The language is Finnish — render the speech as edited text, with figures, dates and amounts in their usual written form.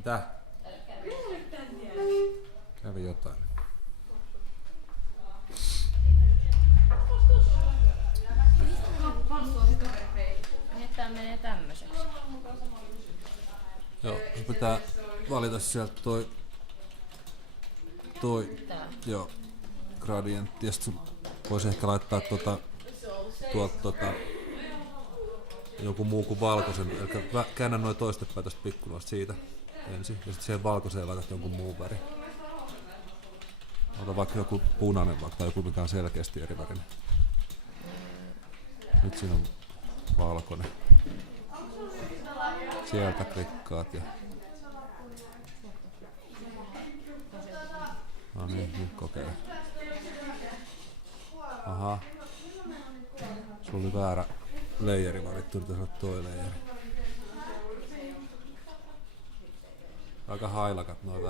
Mitä? Kävi jotain. Niin tää menee tämmöseksi. Joo, pitää valita sieltä toi joo, gradientti ja sit sun vois ehkä laittaa joku muu kuin valkoisen. Eli käännä noin toistepäin tästä pikkuloista siitä ensin ja sit siihen valkoiseen laitat jonkun muun värin. Ota vaikka joku punainen vaikka tai joku mikä on selkeästi eri värinen. Nyt siinä on valkoinen. Sieltä klikkaat ja... No niin, nyt kokeile. Aha. Sulla oli väärä leijeri valittu, nyt olla toi leijeri. Aika hailakat noi värit.